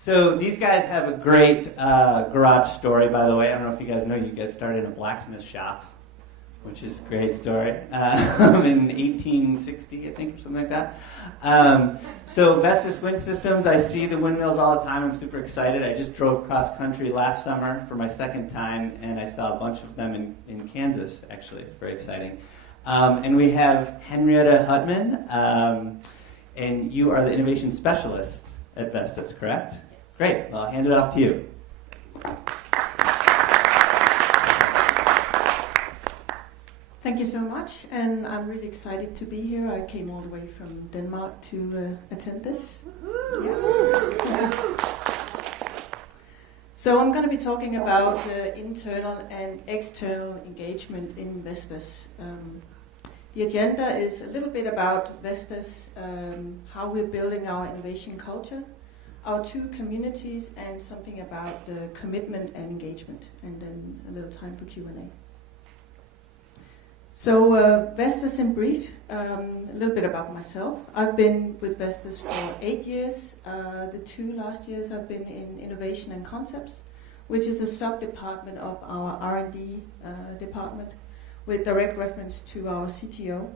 So these guys have a great garage story, by the way. I don't know if you guys know, you guys started in a blacksmith shop, which is a great story, in 1860, I think, or something like that. So Vestas Wind Systems, I see the windmills all the time. I'm super excited. I just drove cross country last summer for my second time, and I saw a bunch of them in Kansas, actually. It's very exciting. And we have Henrietta Hutman, and you are the innovation specialist at Vestas, correct? Yes. Great. Well, I'll hand it off to you. Thank you so much, and I'm really excited to be here. I came all the way from Denmark to attend this. Yeah. So I'm going to be talking about internal and external engagement in Vestas. The agenda is a little bit about Vestas, how we're building our innovation culture, our two communities, and something about commitment and engagement, and then a little time for Q&A. So Vestas in brief, a little bit about myself. I've been with Vestas for 8 years. The 2 last years I've been in Innovation and Concepts, which is a sub-department of our R&D department with direct reference to our CTO.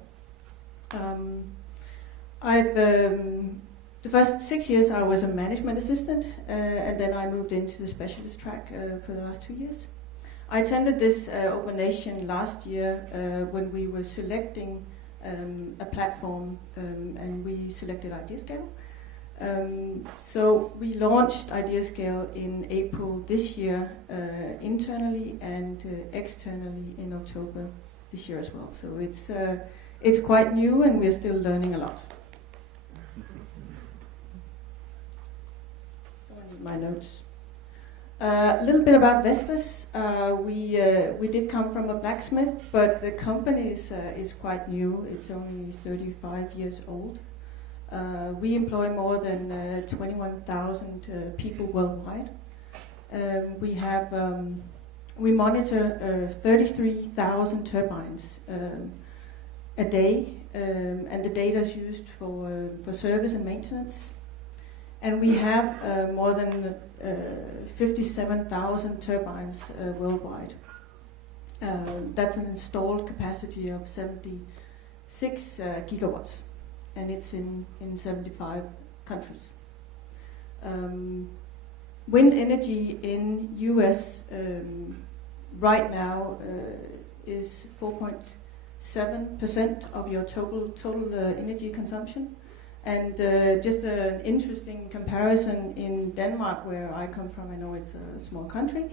The first 6 years I was a management assistant, and then I moved into the specialist track for the last 2 years. I attended this Open Nation last year when we were selecting a platform, and we selected IdeaScale. So we launched IdeaScale in April this year internally, and externally in October this year as well. So it's quite new, and we're still learning a lot. I need my notes. A little bit about Vestas. We did come from a blacksmith, but the company is quite new. It's only 35 years old. We employ more than 21,000 people worldwide. We monitor 33,000 turbines a day, and the data is used for service and maintenance. And we have more than 57,000 turbines worldwide. That's an installed capacity of 76 gigawatts, and it's in 75 countries. Wind energy in US right now is 4.7% of your total energy consumption. And just an interesting comparison, in Denmark, where I come from, I know it's a small country,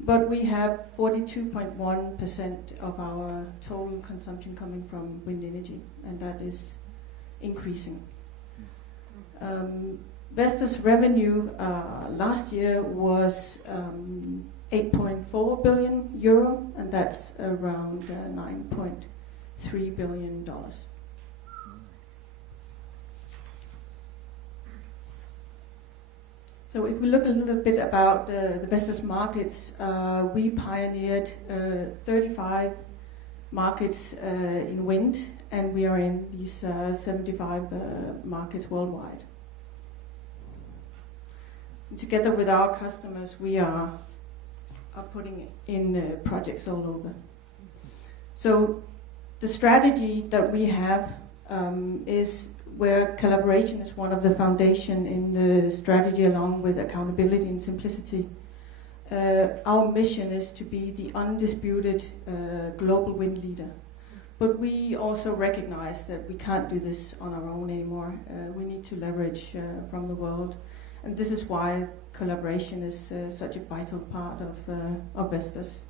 but we have 42.1% of our total consumption coming from wind energy, and that is increasing. Vestas revenue last year was 8.4 billion euro, and that's around $9.3 billion. So if we look a little bit about the Vestas markets, we pioneered 35 markets in wind, and we are in these 75 markets worldwide. And together with our customers, we are putting in projects all over. So the strategy that we have is where collaboration is one of the foundation in the strategy, along with accountability and simplicity. Our mission is to be the undisputed global wind leader. But we also recognize that we can't do this on our own anymore. We need to leverage from the world. And this is why collaboration is such a vital part of Vestas.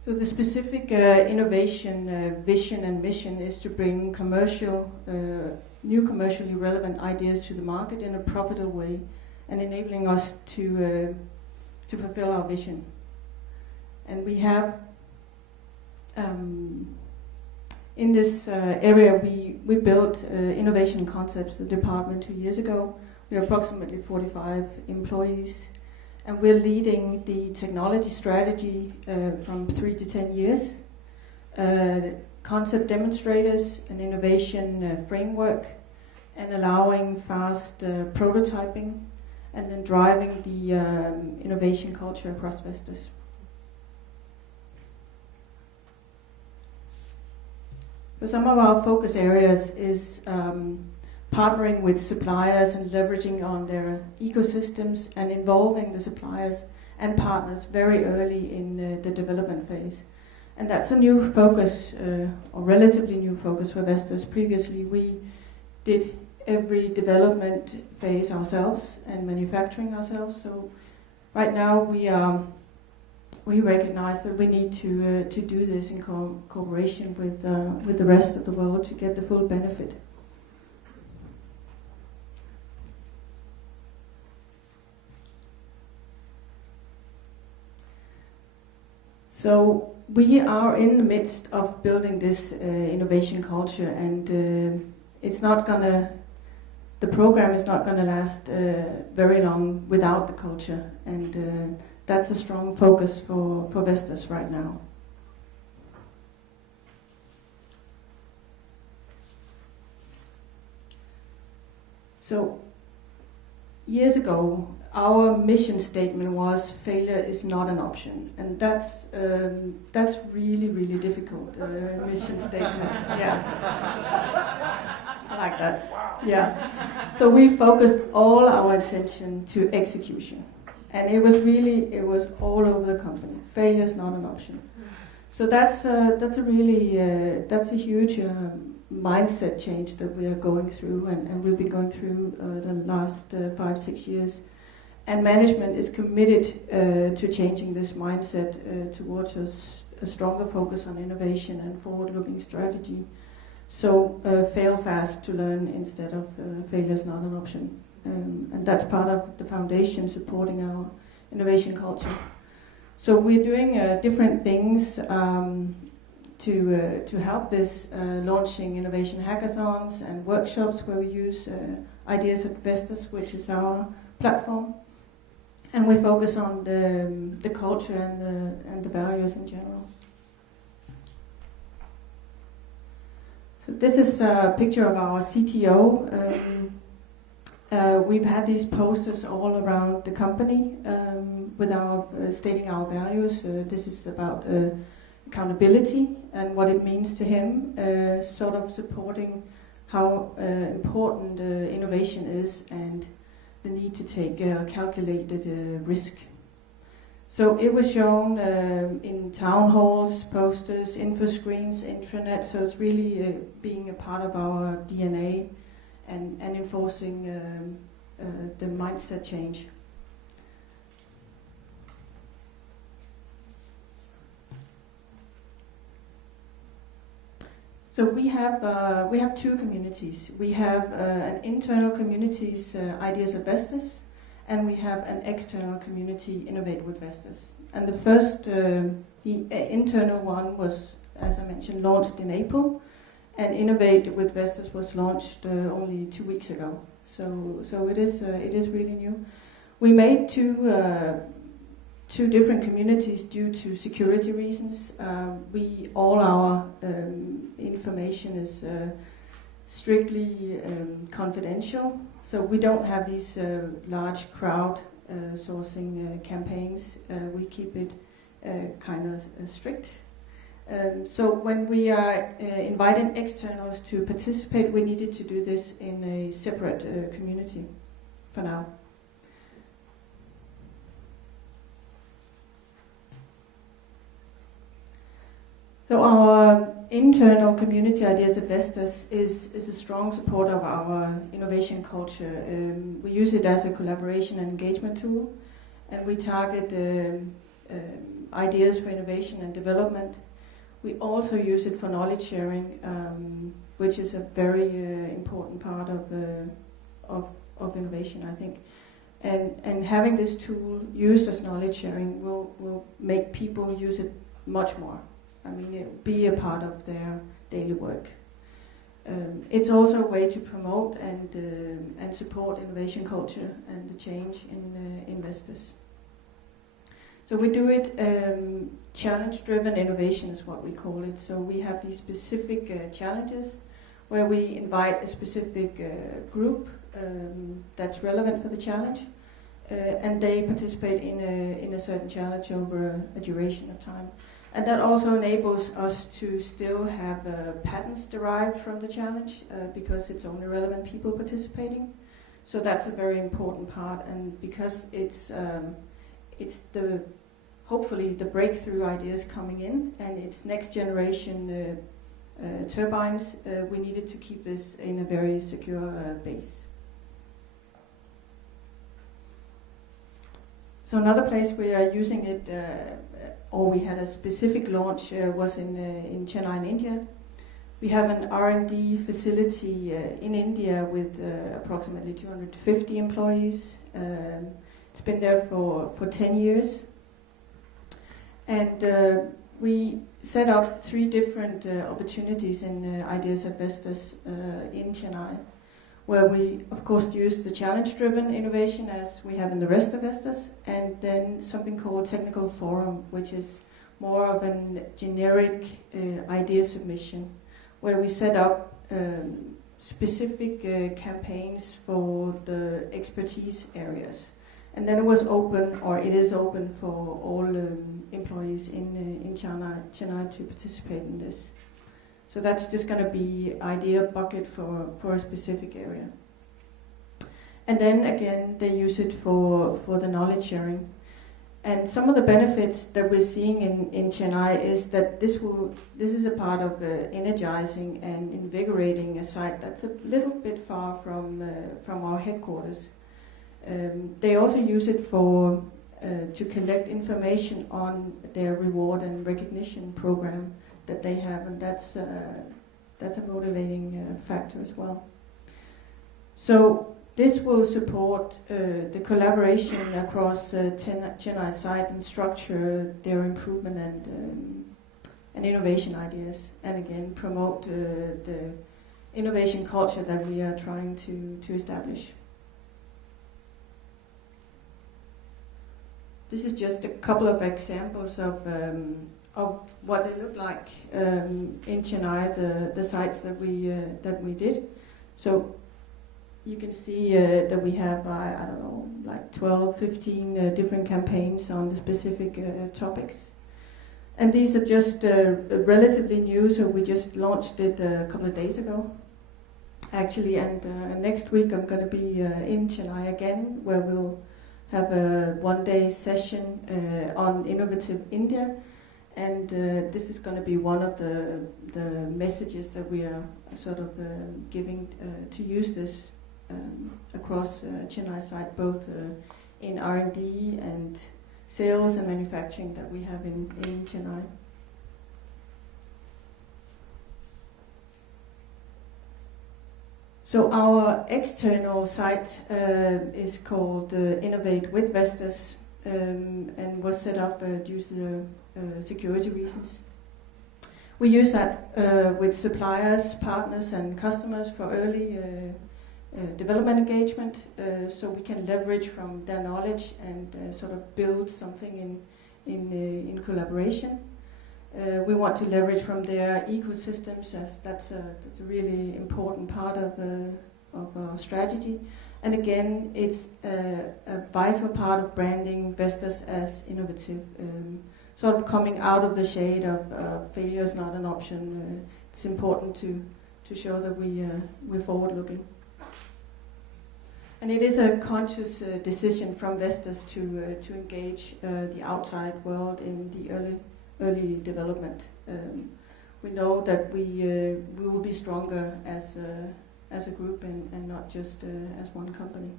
So the specific innovation vision and mission is to bring new commercially relevant ideas to the market in a profitable way, and enabling us to fulfill our vision. And we have in this area we built Innovation Concepts, the department, 2 years ago. We are approximately 45 employees. And we're leading the technology strategy from 3 to 10 years, concept demonstrators, an innovation framework, and allowing fast prototyping, and then driving the innovation culture across Vestas. So some of our focus areas is partnering with suppliers and leveraging on their ecosystems and involving the suppliers and partners very early in the development phase. And that's a new focus, or relatively new focus for Vestas. Previously we did every development phase ourselves and manufacturing ourselves. So right now we recognize that we need to do this in cooperation with the rest of the world to get the full benefit. So we are in the midst of building this innovation culture, and the program is not going to last very long without the culture, and that's a strong focus for Vestas right now. So years ago, our mission statement was failure is not an option, and that's really, really difficult mission statement. Yeah, I like that. Yeah, so we focused all our attention to execution, and it was all over the company. Failure is not an option. So that's a huge mindset change that we are going through, and we've been going through the last 5-6 years. And management is committed to changing this mindset towards a stronger focus on innovation and forward-looking strategy. So fail fast to learn instead of failure is not an option. And that's part of the foundation supporting our innovation culture. So we're doing different things to help this, launching innovation hackathons and workshops where we use Ideas at Vestas, which is our platform. And we focus on the culture and the values in general. So this is a picture of our CTO. We've had these posters all around the company with our stating our values. This is about accountability and what it means to him, sort of supporting how important innovation is and the need to take calculated risk. So it was shown in town halls, posters, info screens, intranet. So it's really being a part of our DNA and enforcing the mindset change. So we have two communities. We have an internal communities, Ideas at Vestas, and we have an external community, Innovate with Vestas. And the first, the internal one was, as I mentioned, launched in April, and Innovate with Vestas was launched only 2 weeks ago. So it is really new. We made two different communities due to security reasons. All our information is strictly confidential, so we don't have these large crowd sourcing campaigns. We keep it kind of strict. So when we are inviting externals to participate, we needed to do this in a separate community for now. So our internal community, Ideas at Vestas, is a strong support of our innovation culture. We use it as a collaboration and engagement tool, and we target ideas for innovation and development. We also use it for knowledge sharing, which is a very important part of innovation, I think. And having this tool used as knowledge sharing will make people use it much more. I mean, it will be a part of their daily work. It's also a way to promote and support innovation culture and the change in Vestas. So we do it challenge-driven innovation is what we call it. So we have these specific challenges where we invite a specific group that's relevant for the challenge, and they participate in a certain challenge over a duration of time. And that also enables us to still have patents derived from the challenge because it's only relevant people participating. So that's a very important part, and because it's hopefully the breakthrough ideas coming in, and it's next generation turbines, we needed to keep this in a very secure base. So another place we are using it, or we had a specific launch, was in Chennai in India. We have an R&D facility in India with approximately 250 employees. It's been there for 10 years. And we set up 3 different opportunities in Ideas at Vestas in Chennai, where we, of course, use the challenge-driven innovation as we have in the rest of Vestas, and then something called Technical Forum, which is more of a generic idea submission, where we set up specific campaigns for the expertise areas. And then it was open, or it is open for all employees in Chennai to participate in this. So that's just going to be idea bucket for a specific area. And then again, they use it for the knowledge sharing. And some of the benefits that we're seeing in Chennai is that this is a part of energizing and invigorating a site that's a little bit far from our headquarters. They also use it to collect information on their reward and recognition program that they have, and that's a motivating factor as well. So this will support the collaboration across Chennai site and structure their improvement and innovation ideas, and again promote the innovation culture that we are trying to establish. This is just a couple of examples of what they look like in Chennai, the sites that we did. So you can see that we have, I don't know, like 12, 15 different campaigns on the specific topics. And these are just relatively new, so we just launched it a couple of days ago, actually. And next week I'm going to be in Chennai again, where we'll have a one-day session on Innovative India, and this is going to be one of the messages that we are sort of giving to use this across Chennai site, both in R&D and sales and manufacturing that we have in Chennai. So our external site is called Innovate with Vestas, and was set up due to security reasons. We use that with suppliers, partners and customers for early development engagement, so we can leverage from their knowledge and sort of build something in collaboration. We want to leverage from their ecosystems, as that's a really important part of our strategy. And again, it's a vital part of branding Vestas as innovative, sort of coming out of the shade of failure is not an option. It's important to show that we're forward-looking. And it is a conscious decision from Vestas to engage the outside world in the early development. We know that we will be stronger as a group and not just as one company.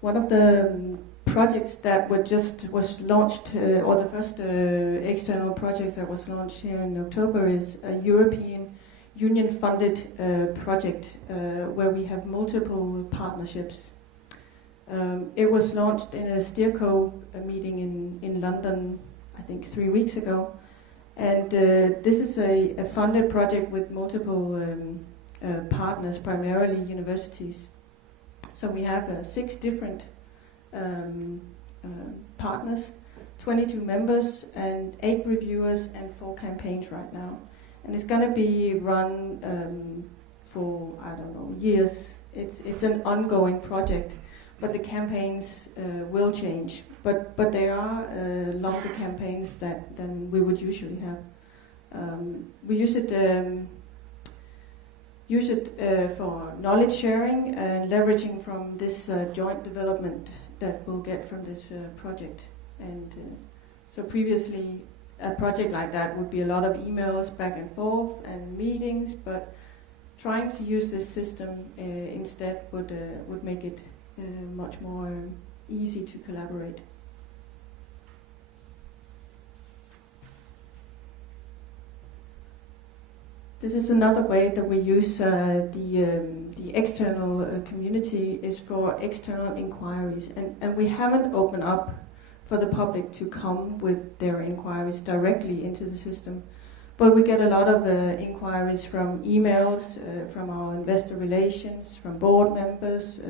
One of the projects that was launched, or the first external projects that was launched here in October, is a European Union-funded project where we have multiple partnerships. It was launched in a SteerCo meeting in London, I think 3 weeks ago, and this is a funded project with multiple partners, primarily universities. So we have 6 different partners 22 members and 8 reviewers and 4 campaigns right now. And it's going to be run for, I don't know, years. It's an ongoing project, but the campaigns will change. But they are longer campaigns than we would usually have. We use it for knowledge sharing and leveraging from this joint development that we'll get from this project. And so previously, a project like that would be a lot of emails back and forth and meetings, but trying to use this system instead would make it much more easy to collaborate. This is another way that we use the external community is for external inquiries, and we haven't opened up for the public to come with their inquiries directly into the system. But we get a lot of inquiries from emails, from our investor relations, from board members,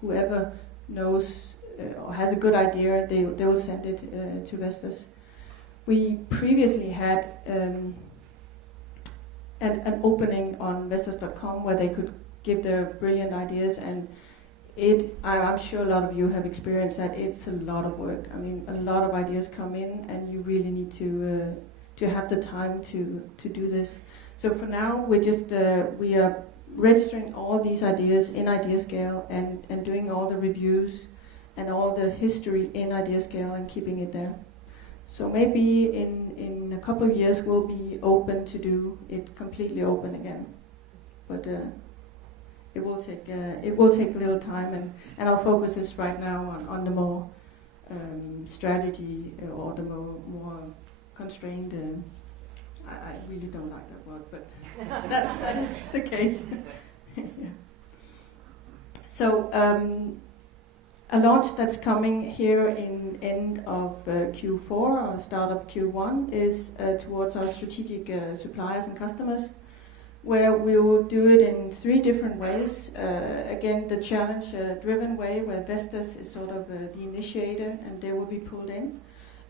whoever knows or has a good idea, they will send it to Vestas. We previously had an opening on Vestas.com where they could give their brilliant ideas, and I'm sure a lot of you have experienced that. It's a lot of work. I mean, a lot of ideas come in, and you really need to have the time to do this. So for now, we are registering all these ideas in IdeaScale and doing all the reviews and all the history in IdeaScale and keeping it there. So maybe in a couple of years we'll be open to do it completely open again, but it will take a little time, and our focus is right now on the more strategy or the more constrained. I really don't like that word, but that is the case. Yeah. So. A launch that's coming here in end of Q4 or start of Q1 is towards our strategic suppliers and customers, where we will do it in 3 different ways. Again, the challenge-driven way, where Vestas is sort of the initiator and they will be pulled in.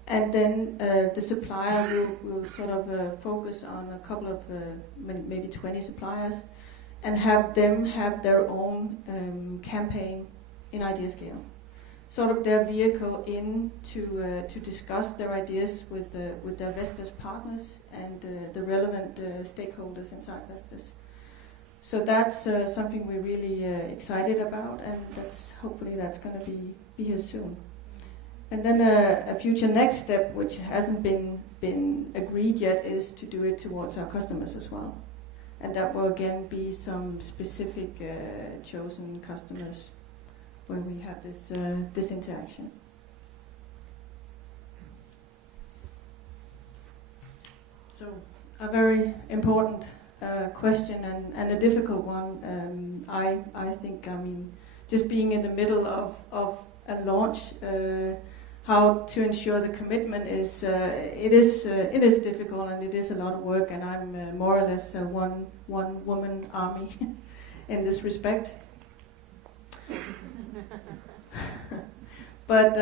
And then the supplier will sort of focus on a couple of maybe 20 suppliers and have them have their own campaign in IdeaScale, sort of their vehicle in to discuss their ideas with their Vestas partners and the relevant stakeholders inside Vestas. So that's something we're really excited about, and hopefully that's going to be here soon. And then a future next step, which hasn't been agreed yet, is to do it towards our customers as well, and that will again be some specific chosen customers where we have this interaction. So a very important question and a difficult one. I think, I mean, just being in the middle of a launch, how to ensure the commitment is it is difficult, and it is a lot of work, and I'm more or less one woman army in this respect. But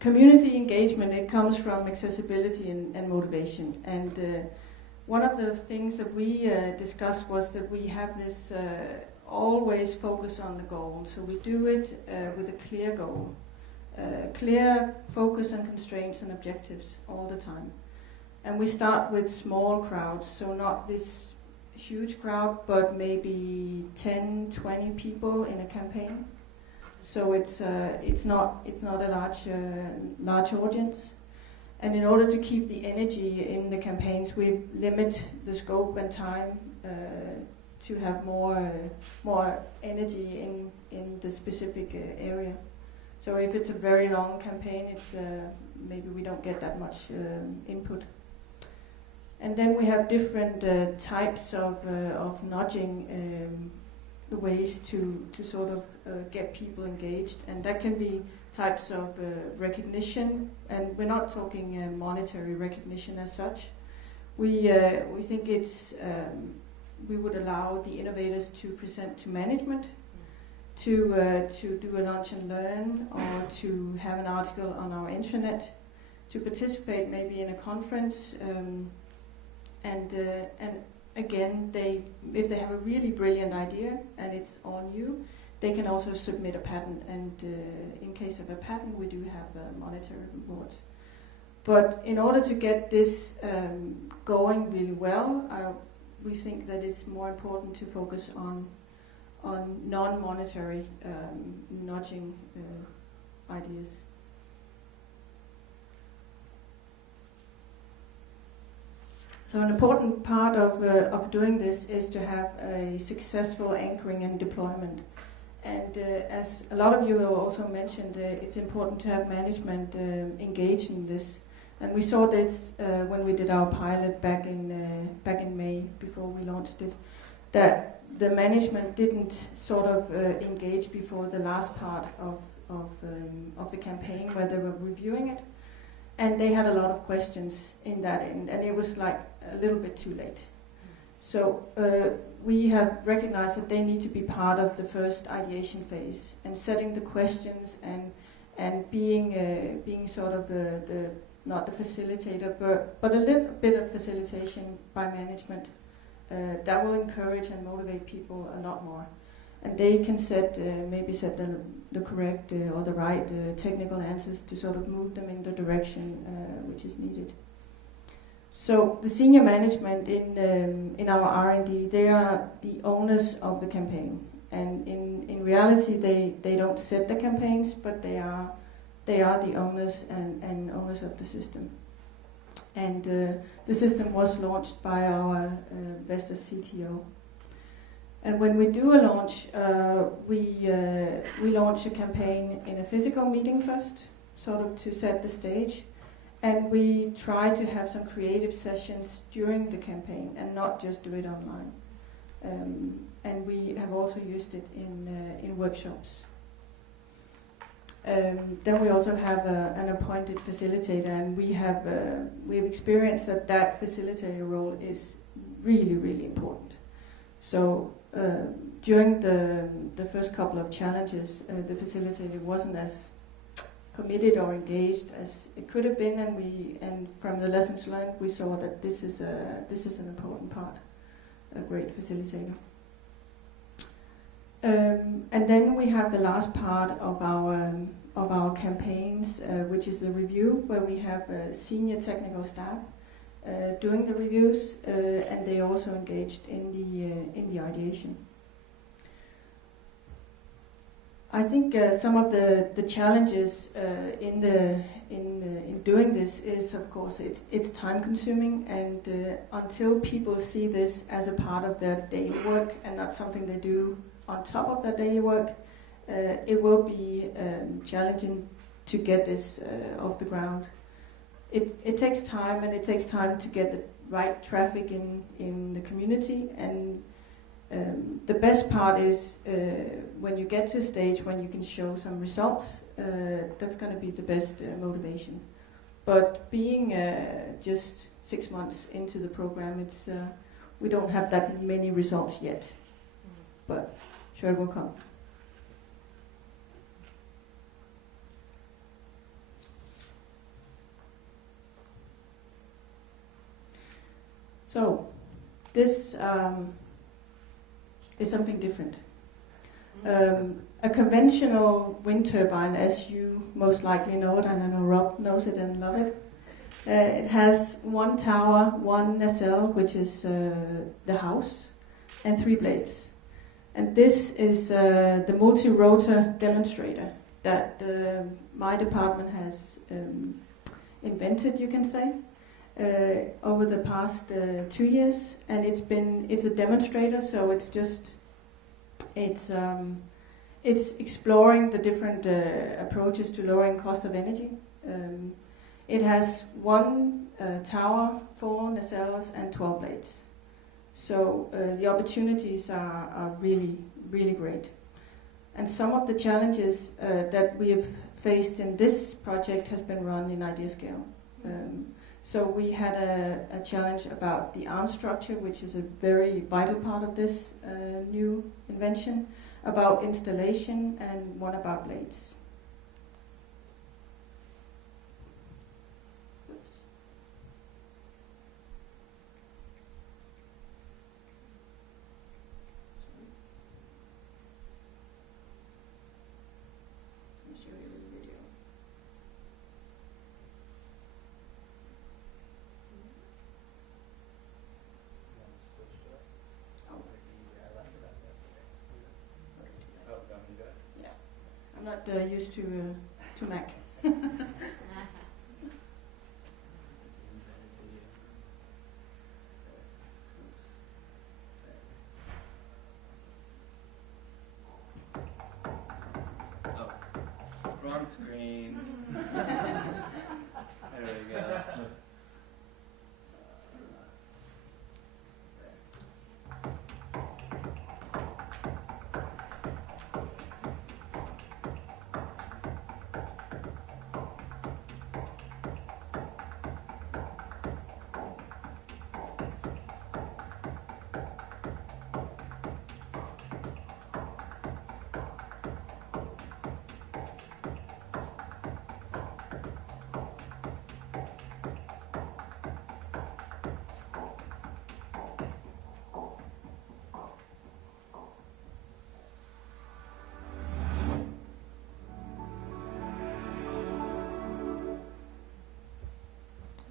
community engagement, it comes from accessibility and motivation. And one of the things that we discussed was that we have this always focus on the goal. So we do it with a clear goal, clear focus and constraints and objectives all the time. And we start with small crowds, so not this huge crowd, but maybe 10, 20 people in a campaign. So it's not a large audience. And in order to keep the energy in the campaigns, we limit the scope and time to have more energy in the specific area. So if it's a very long campaign, it's maybe we don't get that much input. And then we have different types of nudging, the ways to sort of get people engaged, and that can be types of recognition, and we're not talking monetary recognition as such. We think it's we would allow the innovators to present to management to do a lunch and learn, or to have an article on our intranet, to participate maybe in a conference, and again, if they have a really brilliant idea and it's all new, they can also submit a patent, and in case of a patent, we do have monetary rewards. But in order to get this going really well, we think that it's more important to focus on non-monetary nudging ideas. So an important part of doing this is to have a successful anchoring and deployment. And as a lot of you have also mentioned, it's important to have management engaged in this. And we saw this when we did our pilot back in May, before we launched it, that the management didn't sort of engage before the last part of the campaign, where they were reviewing it. And they had a lot of questions in that end, and it was like a little bit too late. So we have recognized that they need to be part of the first ideation phase, and setting the questions, and being sort of the not the facilitator, but a little bit of facilitation by management. That will encourage and motivate people a lot more, and they can maybe set the correct or the right technical answers to sort of move them in the direction which is needed. So the senior management in our R&D, they are the owners of the campaign, and in reality they don't set the campaigns, but they are the owners and owners of the system. And the system was launched by our Vestas CTO. And when we do a launch, we launch a campaign in a physical meeting first, sort of to set the stage. And we try to have some creative sessions during the campaign and not just do it online. And we have also used it in workshops. Then we also have an appointed facilitator, and we've experienced that facilitator role is really, really important. So during the first couple of challenges, the facilitator wasn't as committed or engaged as it could have been, and from the lessons learned, we saw that this is an important part, a great facilitator. And then we have the last part of our campaigns, which is the review, where we have senior technical staff doing the reviews, and they also engaged in the ideation. I think some of the challenges in doing this is, of course, it's time consuming, and until people see this as a part of their daily work and not something they do on top of their daily work, it will be challenging to get this off the ground. It takes time, and it takes time to get the right traffic in the community, and the best part is when you get to a stage when you can show some results. That's going to be the best motivation. But being just 6 months into the program, we don't have that many results yet, but sure it will come. So this is something different. A conventional wind turbine, as you most likely know it, and I know Rob knows it and love it, it has one tower, one nacelle, which is the house, and 3 blades. And this is the multi-rotor demonstrator that my department has invented, you can say, over the past 2 years. And it's a demonstrator, so it's exploring the different approaches to lowering cost of energy. It has one tower, 4 nacelles, and 12 blades. So the opportunities are really, really great. And some of the challenges that we have faced in this project has been run in idea scale. So we had a challenge about the arm structure, which is a very vital part of this new invention, about installation, and one about blades. Oops. Sorry. Let me show you a video. Yeah, I'm not used to Mac. Oh, wrong screen. There we go.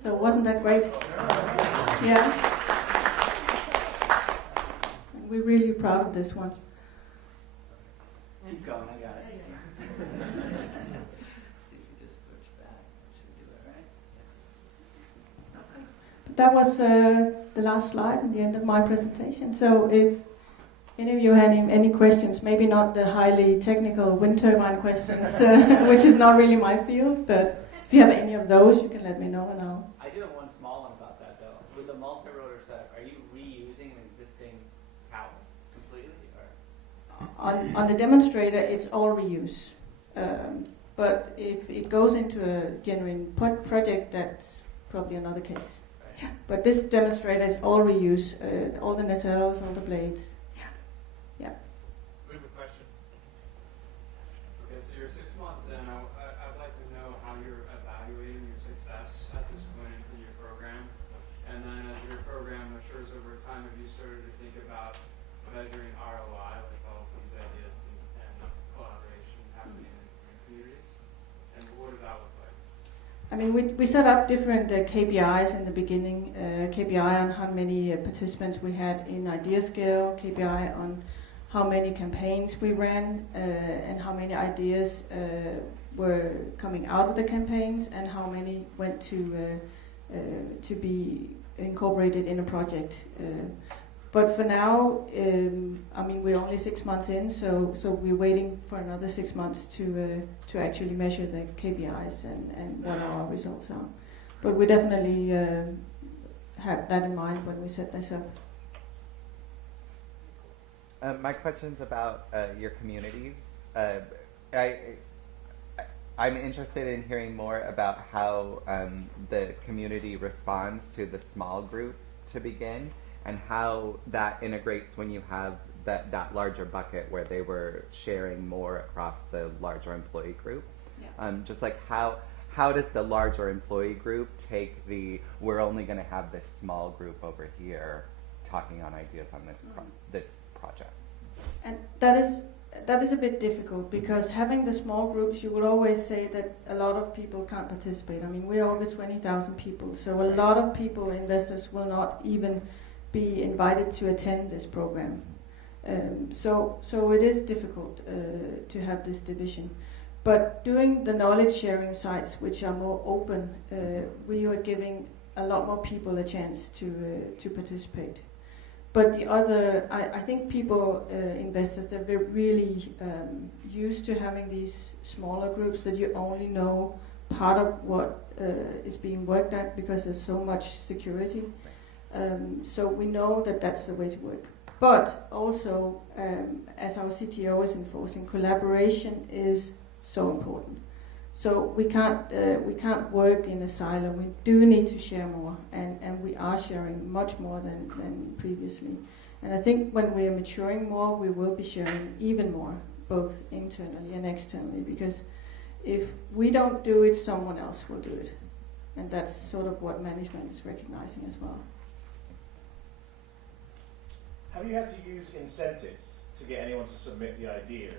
So wasn't that great? Yeah. We're really proud of this one. Keep going, I got it. See if you just switch back. It should do it, right? But that was the last slide and the end of my presentation. So if any of you had any questions, maybe not the highly technical wind turbine questions, which is not really my field, but if you have any of those, you can let me know and I'll... I do have one small one about that, though. With the multi-rotor setup, are you reusing an existing tower completely? Or? On the demonstrator, it's all reuse. But if it goes into a genuine project, that's probably another case. Right. Yeah. But this demonstrator is all reuse, all the nacelles, all the blades. Yeah. We have a question. Okay, so you're 6 months in. I'd like to know how you're evaluating your success at this point in your program. And then as your program matures over time, have you started to think about measuring ROI with all of these ideas and collaboration happening in communities? And what does that look like? I mean, we set up different KPIs in the beginning. KPI on how many participants we had in idea scale, KPI on how many campaigns we ran, and how many ideas were coming out of the campaigns, and how many went to be incorporated in a project. But for now, I mean, we're only 6 months in, so we're waiting for another 6 months to actually measure the KPIs and what our results are. But we definitely have that in mind when we set this up. My question's about your communities. I'm interested in hearing more about how the community responds to the small group to begin, and how that integrates when you have that larger bucket where they were sharing more across the larger employee group. Yeah. Just like how does the larger employee group take we're only going to have this small group over here talking on ideas on this project? And that is a bit difficult, because having the small groups, you would always say that a lot of people can't participate. I mean, we are over 20,000 people, so a lot of people, investors, will not even be invited to attend this program. So it is difficult to have this division. But doing the knowledge sharing sites, which are more open, we are giving a lot more people a chance to participate. But the other, I think people, investors, they're really used to having these smaller groups that you only know part of what is being worked at, because there's so much security. So we know that that's the way to work. But also, as our CTO is enforcing, collaboration is so important. So we can't work in a silo. We do need to share more, and we are sharing much more than previously. And I think when we are maturing more, we will be sharing even more, both internally and externally, because if we don't do it, someone else will do it. And that's sort of what management is recognizing as well. Have you had to use incentives to get anyone to submit the ideas?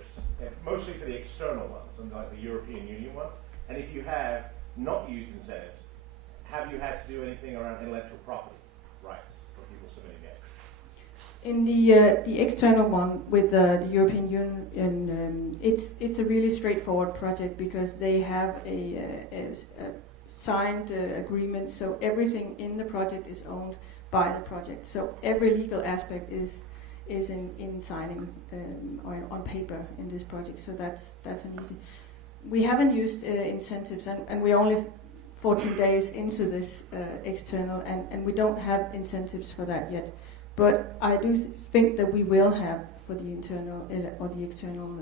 Mostly for the external ones, like the European Union one. And if you have not used incentives, have you had to do anything around intellectual property rights for people submitting it? In the external one with the European Union, it's a really straightforward project because they have a signed agreement, so everything in the project is owned by the project. So every legal aspect is in signing or on paper in this project. So that's an easy. We haven't used incentives, and we're only 14 days into this external, and we don't have incentives for that yet. But I do think that we will have for the internal or the external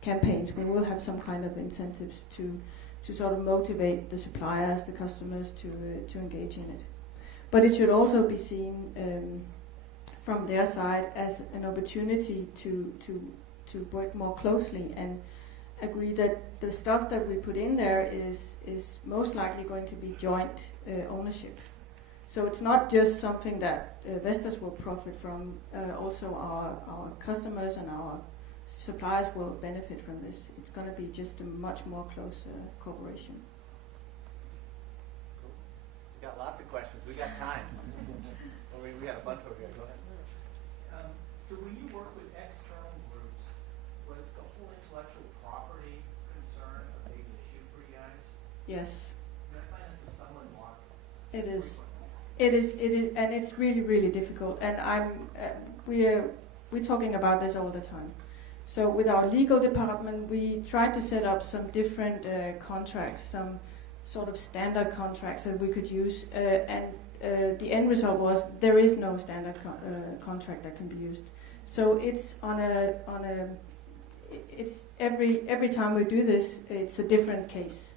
campaigns. We will have some kind of incentives to sort of motivate the suppliers, the customers to engage in it. But it should also be seen from their side as an opportunity to work more closely and agree that the stuff that we put in there is most likely going to be joint ownership. So it's not just something that Vestas will profit from, also our customers and our suppliers will benefit from this. It's going to be just a much more close cooperation. Cool. We got lots of questions. We got time. we got a bunch over here. Go ahead. So when you work with external groups, was the whole intellectual property concern a big issue for you guys? Yes. I find this a stumbling block. It is. It is, and it's really, really difficult. And we're talking about this all the time. So with our legal department, we tried to set up some different contracts, some sort of standard contracts that we could use. And the end result was there is no standard contract that can be used. So it's it's every time we do this, it's a different case.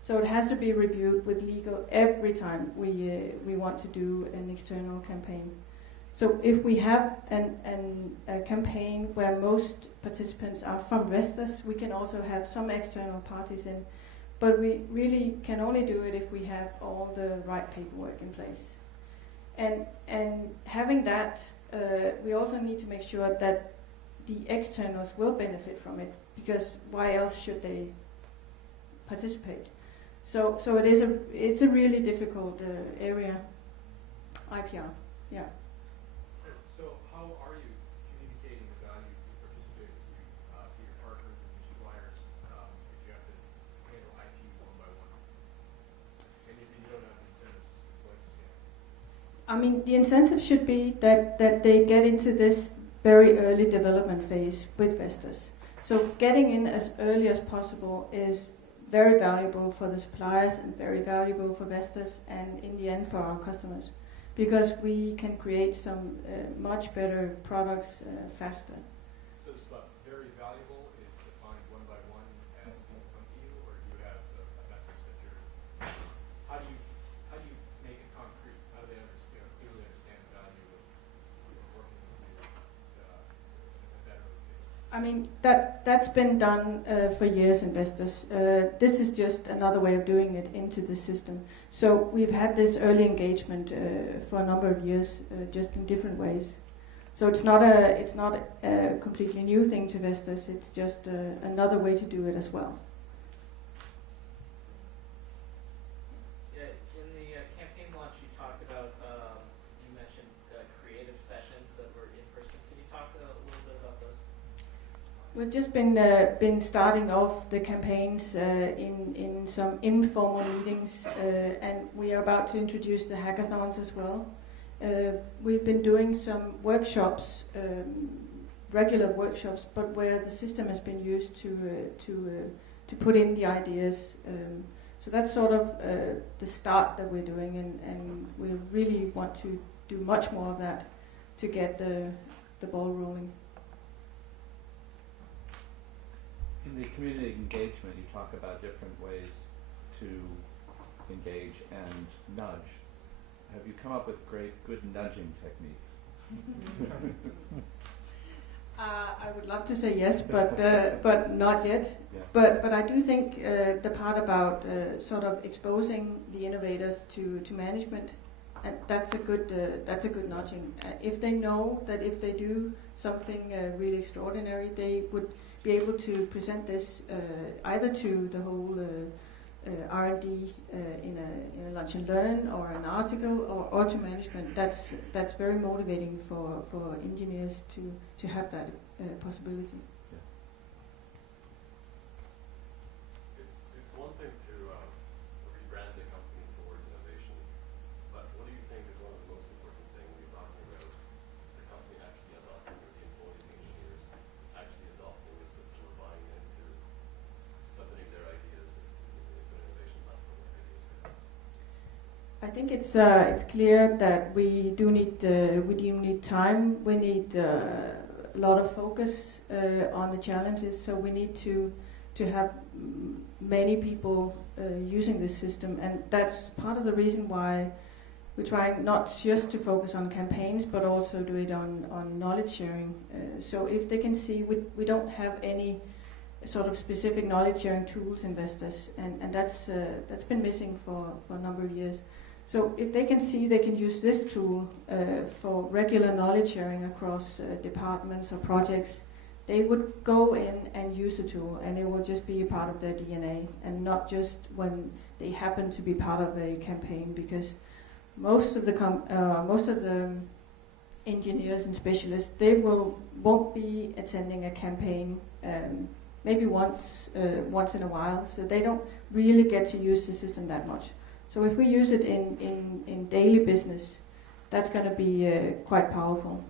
So it has to be reviewed with legal every time we want to do an external campaign. So if we have a campaign where most participants are from Vestas, we can also have some external parties in, but we really can only do it if we have all the right paperwork in place. And having that, we also need to make sure that the externals will benefit from it, because why else should they participate? So it's a really difficult area, IPR, yeah. So how are you communicating the value you participate to your partners and your suppliers if you have to handle IP one by one? And if you don't have incentives, what you say? I mean, the incentive should be that they get into this very early development phase with Vestas. So getting in as early as possible is very valuable for the suppliers and very valuable for Vestas and in the end for our customers, because we can create some much better products faster. So this very valuable is defined one by one as people come to you, or do you have a message that you're? How do you make it concrete? How do they clearly understand the value of working with you at that early stage? I mean, that's been done for years in Vestas. This is just another way of doing it into the system. So we've had this early engagement for a number of years, just in different ways. So it's not a completely new thing to Vestas. It's just another way to do it as well. Yeah, in the campaign launch, you talked about, you mentioned creative sessions that were in person. Can you talk a little bit about those? We've just been starting off the campaigns in some informal meetings, and we are about to introduce the hackathons as well. We've been doing some workshops, regular workshops, but where the system has been used to put in the ideas. So that's sort of the start that we're doing, and we really want to do much more of that to get the ball rolling. In the community engagement, you talk about different ways to engage and nudge. Have you come up with good nudging techniques? I would love to say yes, but not yet. Yeah. But I do think the part about sort of exposing the innovators to management, and that's a good nudging. If they know that if they do something really extraordinary, they would be able to present this either to the whole R&D in a lunch and learn or an article or to management. That's very motivating for engineers to have that possibility. It's one thing to rebrand the company towards innovation, but what do you think is one of the most important things when you're talking about the company actually adopting, or the employees, the engineers actually adopting the system or buying into submitting their ideas into an innovation platform like ideas? I think it's clear that we do need time. We need a lot of focus on the challenges. So we need to have many people using this system, and that's part of the reason why we're trying not just to focus on campaigns, but also do it on knowledge sharing. So if they can see, we don't have any sort of specific knowledge sharing tools in Vestas, and that's been missing for a number of years. So if they can see they can use this tool for regular knowledge sharing across departments or projects, they would go in and use the tool, and it will just be a part of their DNA, and not just when they happen to be part of a campaign. Because most of the engineers and specialists, they won't be attending a campaign maybe once in a while, so they don't really get to use the system that much. So if we use it in daily business, that's going to be quite powerful.